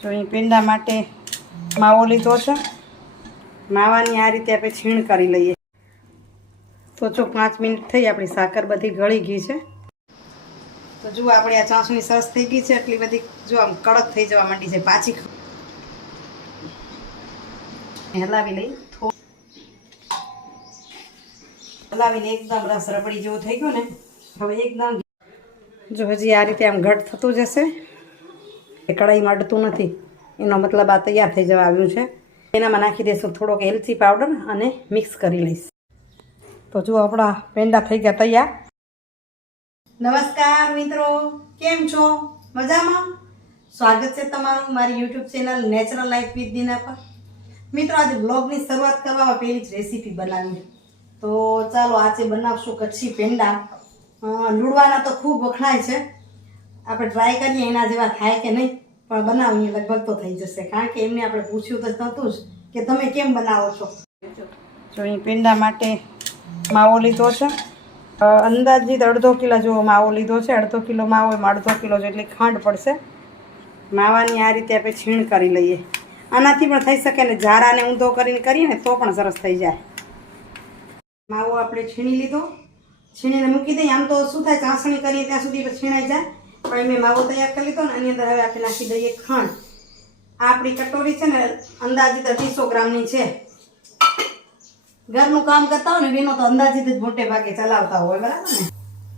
જો અહીં પેંડા માટે માવો લીધો છે. માવાની આ રીતે આપણે છીણ કરી લઈએ. તો જો પાંચ મિનિટ થઈ, આપણી સાકર બધી ગળી ગઈ છે. તો જુઓ આપણી આ ચાસણી સરસ થઈ ગઈ છે, એટલી બધી જો આમ કડક થઈ જવા માંડી છે, પાછી હલાવી લઈ. હલાવીને એકદમ રસ રબડી જેવું થઈ ગયું ને. હવે એકદમ જો હજી આ રીતે આમ ઘટ થતું જશે. કઢાઈમાં અડતું નથી. એનો મતલબ આ તૈયાર થઈ જવા આવ્યું છે. એનામાં નાખી દઈશું થોડોક એલચી પાવડર અને મિક્સ કરી લઈશ. તો જો આપણા પેંડા થઈ ગયા તૈયાર. નમસ્કાર મિત્રો, કેમ છો? મજામાં? સ્વાગત છે તમારું મારી YouTube channel natural life with Dina પર. મિત્રો, આજે બ્લોગની શરૂઆત કરવામાં પહેલી જ રેસીપી બનાવી તો ચાલો આજે બનાવશું કચ્છી પેંડા. લૂડવાના તો ખૂબ વખણાય છે. આપણે ટ્રાય કરીએ એના જેવા થાય કે નહીં. પણ બનાવીએ લગભગ તો થઈ જશે. કારણ કે એમને આપણે પૂછ્યું તો નહોતું જ કે તમે કેમ બનાવો છો? જો અહીં પેંડા માટે માવો લીધો છે. અંદાજિત અડધો કિલો જેવો માવો લીધો છે. અડધો કિલો માવો એમાં અડધો કિલો જેટલી ખાંડ પડશે. માવાની આ રીતે આપણે છીણ કરી લઈએ. આનાથી પણ થઈ શકે ને ઝારાને ઊંધો કરીને કરીએ ને તો પણ સરસ થઈ જાય. માવો આપણે છીણી લીધો. છીણીને મૂકી દઈએ. આમ તો શું થાય? ચાસણી કરીએ ત્યાં સુધી છીણાઈ જાય. પણ મેં માવો તૈયાર કરી લીધો ને, એની અંદર હવે આપણે નાખી દઈએ ખાંડ આ આપણી કટોરી છે ને, અંદાજિત અઢીસો ગ્રામની છે. ઘરનું કામ કરતા હોય ને વિનો તો અંદાજિત જ મોટે ભાગે ચલાવતા હોય, બરાબર ને?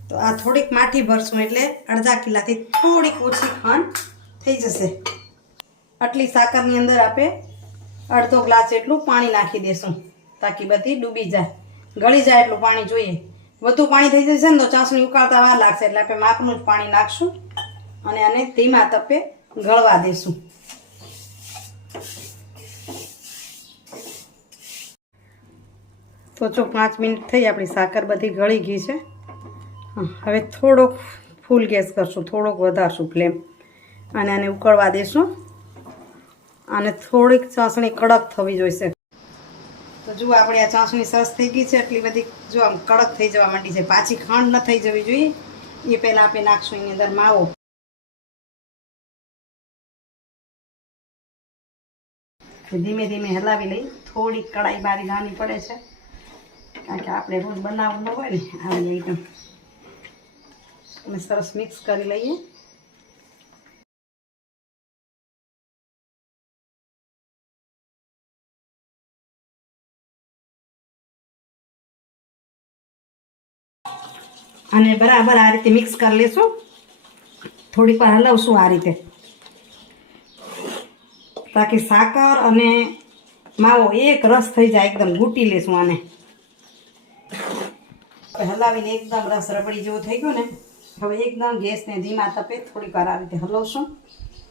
તો આ થોડીક માઠી ભરશું એટલે અડધા કિલાથી થોડીક ઓછી ખાંડ થઈ જશે. આટલી સાકરની અંદર આપણે અડધો ગ્લાસ જેટલું પાણી નાખી દેશું, તાકી બધી ડૂબી જાય. ગળી જાય એટલું પાણી જોઈએ. વધુ પાણી થઈ જશે ને તો ચાસણી ઉકાળતા વાર લાગશે એટલે આપણે માપનું જ પાણી નાખશું અને આને ધીમા તપે ગળવા દેશું. તો જો પાંચ મિનિટ થઈ આપણી સાકર બધી ગળી ગઈ છે. હવે થોડોક ફૂલ ગેસ કરશું, થોડોક વધારશું ફ્લેમ. અને આને ઉકળવા દેશું. અને થોડીક ચાસણી કડક થવી જોઈશે. જુઓ આપણે આ ચાસણી સરસ થઈ ગઈ છે, એટલી બધી જો આમ કડક થઈ જવા માંડી છે, પાછી ખાંડ ન થઈ જવી જોઈએ. એ પહેલાં આપણે નાખશું એની અંદર માવો. ધીમે ધીમે હલાવી લઈ થોડી કડાઈ બારી નાની પડે છે, કારણ કે આપણે રોજ બનાવવું હોય ને, આવી આઈટમ અને સરસ મિક્સ કરી લઈએ. અને બરાબર આ રીતે મિક્સ કરી લેશું. થોડીક વાર હલાવશું આ રીતે. તાકી સાકર અને માવો એક રસ થઈ જાય એકદમ. ઘૂંટી લેશું આને. હલાવીને એકદમ રસ રબડી જેવું થઈ ગયું ને. હવે એકદમ ગેસને ધીમા તપે થોડીક વાર આ રીતે હલાવશું.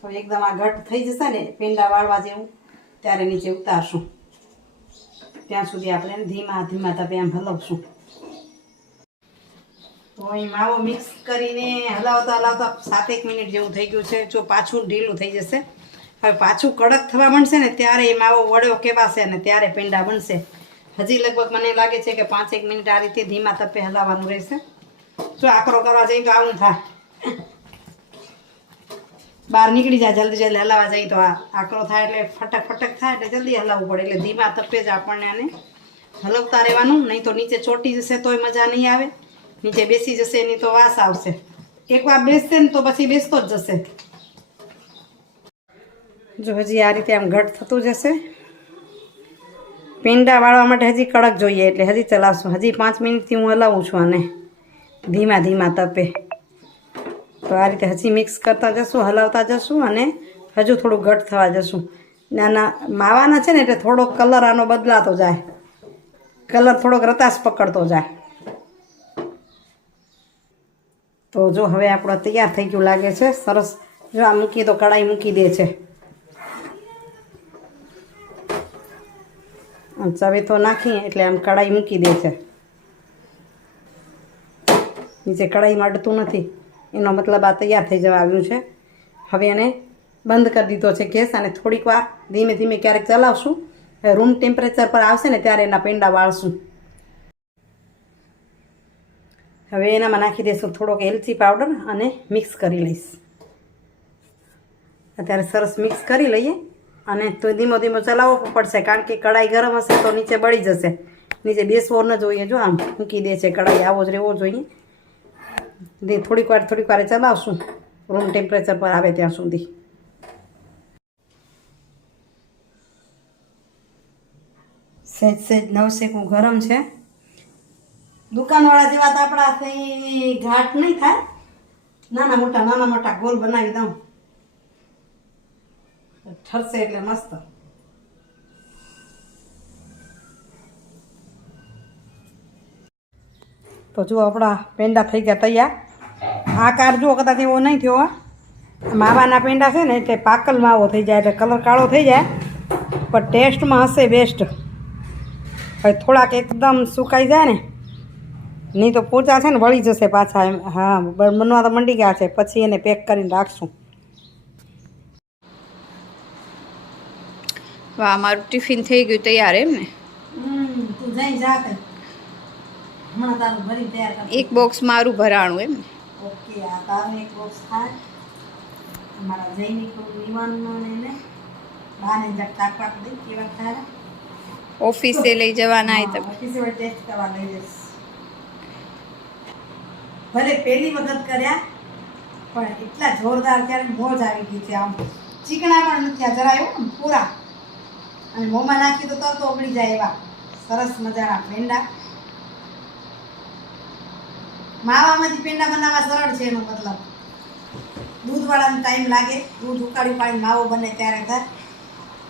હવે એકદમ આ ઘટ થઈ જશે ને, પેંડા વાળવા જેવું, ત્યારે નીચે ઉતારશું. ત્યાં સુધી આપણે ધીમા ધીમા તપે આમ હલાવશું. તો અહીં માવો મિક્સ કરીને હલાવતા હલાવતા સાત એક મિનિટ જેવું થઈ ગયું છે. જો પાછું ઢીલું થઈ જશે. હવે પાછું કડક થવા માંડશે ને ત્યારે એ માવો વડો કેવાશે ને ત્યારે પેંડા બનશે. હજી લગભગ મને લાગે છે કે પાંચેક મિનિટ આ રીતે ધીમા તપે હલાવવાનું રહેશે. જો આકરો કરવા જઈએ તો આવું થાય બહાર નીકળી જાય જલ્દી જલ્દી હલાવવા જઈએ તો આ આકરો થાય એટલે ફટક ફટક થાય એટલે જલ્દી હલાવવું પડે. એટલે ધીમા તપે જ આપણને આને હલવતા રહેવાનું. નહીં તો નીચે ચોટી જશે તોય મજા નહીં આવે. નીચે બેસી જશે એની તો વાસ આવશે એકવાર બેસશે ને તો પછી બેસતો જ જશે જો હજી આ રીતે આમ ઘટ થતું જશે પીંડા વાળવા માટે હજી કડક જોઈએ એટલે હજી ચલાવશું હજી પાંચ મિનિટથી હું હલાવું છું આને ધીમા ધીમા તપે તો આ રીતે હજી મિક્સ કરતા જશું હલાવતા જશું અને હજુ થોડું ઘટ થવા જશું નાના માવાના છે ને એટલે થોડોક કલર આનો બદલાતો જાય કલર થોડોક રતાશ પકડતો જાય તો જો હવે આપણો તૈયાર થઈ ગયું લાગે છે. સરસ. જો આ મૂકી તો કઢાઈ મૂકી દે છે. ચવે ચવેથો નાખીએ, એટલે આમ કઢાઈ મૂકી દે છે. નીચે કઢાઈ અડતું નથી. એનો મતલબ આ તૈયાર થઈ જવા આવ્યું છે. હવે એને બંધ કરી દીધો છે ગેસ અને થોડીક વાર ધીમે ધીમે ક્યારેક ચલાવશું. રૂમ ટેમ્પરેચર પર આવશે ને ત્યારે એના પેંડા વાળશું. હવે એનામાં નાખી દઈશું થોડોક એલચી પાવડર અને મિક્સ કરી લઈશ. અત્યારે સરસ મિક્સ કરી લઈએ અને તો ધીમો ધીમો ચલાવવો પડશે, કારણ કે કડાઈ ગરમ હશે તો નીચે બળી જશે. નીચે બેસવો ન જોઈએ, જો આમ મૂકી દે છે કડાઈ આવો જ રહેવો જોઈએ. થોડીક વાર થોડીક વાર ચલાવશું. રૂમ ટેમ્પરેચર પર આવે ત્યાં સુધી. સહેજ સહેજ નવશેકું ગરમ છે. દુકાનવાળા જેવા તો આપણાથી ઘાટ નહીં થાય. નાના મોટા નાના મોટા ગોલ બનાવી દઉં. ઠરશે એટલે મસ્ત. તો જુઓ આપણા પેંડા થઈ ગયા તૈયાર. આ કાર જુઓ કદાચ એવો નહીં થયો માવાના પેંડા છે ને, એટલે પાકલ માવો થઈ જાય, એટલે કલર કાળો થઈ જાય. પણ ટેસ્ટમાં હશે બેસ્ટ હવે થોડાક એકદમ સુકાઈ જાય ને નહીં તો પૂરતા છે ને વળી જશે પાછા એમ. હા બનવા તો મંડી ગયા છે. પછી એને પેક કરીને રાખશું. વાહ મારું ટિફિન થઈ ગયું તૈયાર એમ ને? તું જઈ જા હમણાં તારું ભરી તૈયાર એક બોક્સ મારું ભરાણું એમ ને? ઓફિસે લઈ જવાના હોય તમે ઓફિસે ટેસ્ટ કરવા લઈ જઈશ. ભલે પહેલી વખત કર્યા, પણ એટલા જોરદાર ત્યારે મોજ આવી ગઈ છે આમ. ચીકણા પણ નથી, આ જરા એવું આમ પૂરા. અને મોંમાં નાખી તો તરત ઓગળી જાય એવા. સરસ મજાના પેંડા. માવામાંથી પેંડા બનાવવા સરળ છે એનો મતલબ. દૂધવાળાનો ટાઈમ લાગે, દૂધ ઉકાળી પાડીને માવો બને ત્યારે થાય.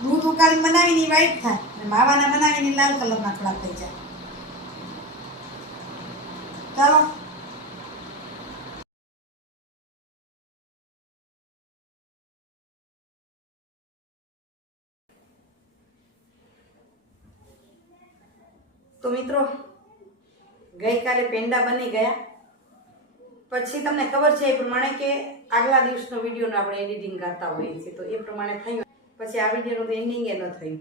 દૂધ ઉકાળી બનાવીને વ્હાઈટ થાય. અને માવાના બનાવીને લાલ કલરના થોડા થઈ જાય. ચાલો તો મિત્રો, ગઈકાલે પેંડા બની ગયા. પછી તમને ખબર છે એ પ્રમાણે કે આગલા દિવસનો વિડીયોનો આપણે એડિટિંગ કરતા હોઈએ છીએ. તો એ પ્રમાણે થયું. પછી આ વિડીયોનું તો એન્ડિંગ એ ન થયું.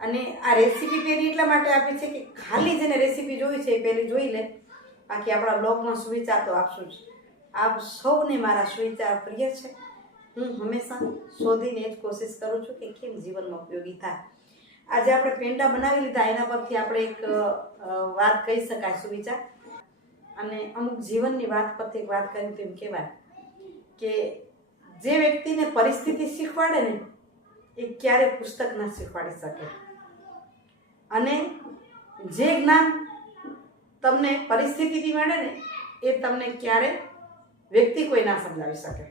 અને આ રેસીપી પેલી એટલા માટે આપી છે કે ખાલી જેને રેસીપી જોઈ છે એ પહેલી જોઈ લે. બાકી આપણા બ્લોગમાં સુવિચાર તો આપશું જ. આપ સૌને મારા સુવિચાર પ્રિય છે. હું હંમેશા શોધીને જ કોશિશ કરું છું કે કેમ જીવનમાં ઉપયોગી થાય. આજે આપણે પેંડા બનાવી લીધા, એના પરથી આપણે એક વાત કહી શકાય સુવિચાર. અને અમુક જીવનની વાત પરથી એક વાત કરી તો એમ કહેવાય કે જે વ્યક્તિને પરિસ્થિતિ શીખવાડે ને, એ ક્યારે પુસ્તક ના શીખવાડી શકે. અને જે જ્ઞાન તમને પરિસ્થિતિથી મળે ને, એ તમને ક્યારે વ્યક્તિ કોઈ ના સમજાવી શકે.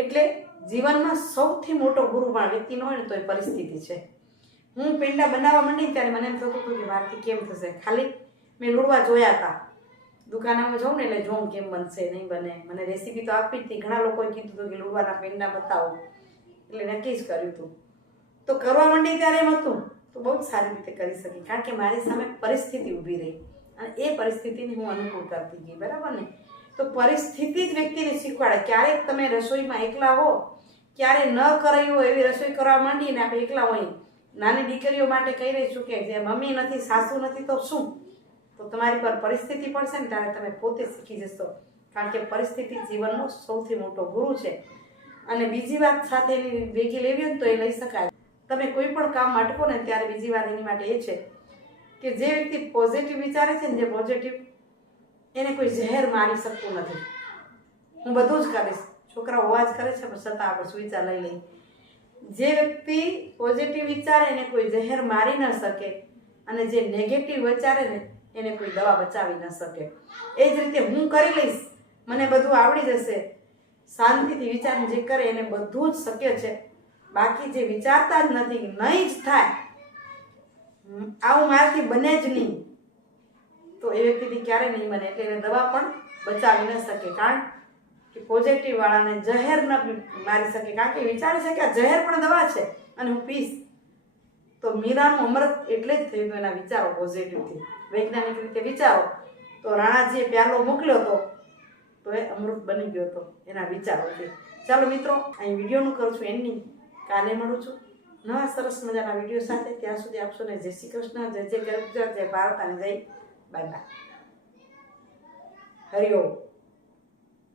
એટલે જીવનમાં સૌથી મોટો ગુરુ પણ વ્યક્તિનો હોય ને તો એ પરિસ્થિતિ છે. હું પેંડા બનાવવા માંડી ત્યારે મને એમ થતું હતું કે મારાથી કેમ થશે? ખાલી મેં લુડવા જોયા હતા દુકાનમાં જાઉં ને એટલે જોઉં કેમ બનશે, નહીં બને. મને રેસીપી તો આપી જ હતી. ઘણા લોકોએ કીધું હતું કે લુડવાના પેંડા બતાવો. એટલે નક્કી જ કર્યું હતું. તો કરવા માંડી ત્યારે એમ હતું, તો બહુ જ સારી રીતે કરી શકી. કારણ કે મારી સામે પરિસ્થિતિ ઊભી રહી. અને એ પરિસ્થિતિને હું અનુકૂળ કરતી ગઈ. બરાબર ને? તો પરિસ્થિતિ જ વ્યક્તિને શીખવાડે. ક્યારેક તમે રસોઈમાં એકલા હો, ક્યારે ન કરાયું હોય એવી રસોઈ કરવા માંડીને આપણે એકલા હોઈએ નાની દીકરીઓ માટે કહી રહી છું કે જે મમ્મી નથી, સાસુ નથી, તો શું? તો તમારી પર પરિસ્થિતિ પડશે ને ત્યારે તમે પોતે શીખી જશો. કારણ કે પરિસ્થિતિ જીવનનો સૌથી મોટો ગુરુ છે. અને બીજી વાત સાથે એની ભેગી લેવી હોય તો એ લઈ શકાય. તમે કોઈ પણ કામ અટકો ને ત્યારે બીજી વાત એની માટે એ છે કે જે વ્યક્તિ પોઝિટિવ વિચારે છે ને જે પોઝિટિવ એને કોઈ ઝેર મારી શકતું નથી. હું બધું જ કરીશ. છોકરા અવાજ કરે છે, પણ છતાં આપણે સુવિચાર લઈ લઈએ. જે વ્યક્તિ પોઝિટિવ વિચારે એને કોઈ ઝેર મારી ન શકે અને જે નેગેટિવ વિચારે ને એને કોઈ દવા બચાવી ન શકે. એ જ રીતે હું કરી લઈશ. મને બધું આવડી જશે. શાંતિથી વિચાર જે કરે એને બધું જ શક્ય છે. બાકી જે વિચારતા જ નથી, નહીં જ થાય. આવું મારાથી બને જ નહીં. તો એ વ્યક્તિથી ક્યારે નહીં બને, એટલે એને દવા પણ બચાવી ન શકે. કારણ કે પોઝિટિવ વાળાને ઝહેર ન મારી શકે. કારણ કે વિચારી શકે આ ઝહેર પણ દવા છે અને હું પીશ તો મીરાનું અમૃત એટલે જ થયું એના વિચારો પોઝિટિવથી વૈજ્ઞાનિક રીતે વિચારો. તો રાણાજીએ પ્યાલો મોકલ્યો હતો. તો એ અમૃત બની ગયો હતો એના વિચારોથી. ચાલો મિત્રો, અહીં વિડીયોનું કરું છું એની કાલે મળું છું. નવા સરસ મજાના વીડિયો સાથે. ત્યાં સુધી આપશો ને જય શ્રી કૃષ્ણ, જય જય ગરજ જય ભારત અને જય બાય બાય. હરિઓમ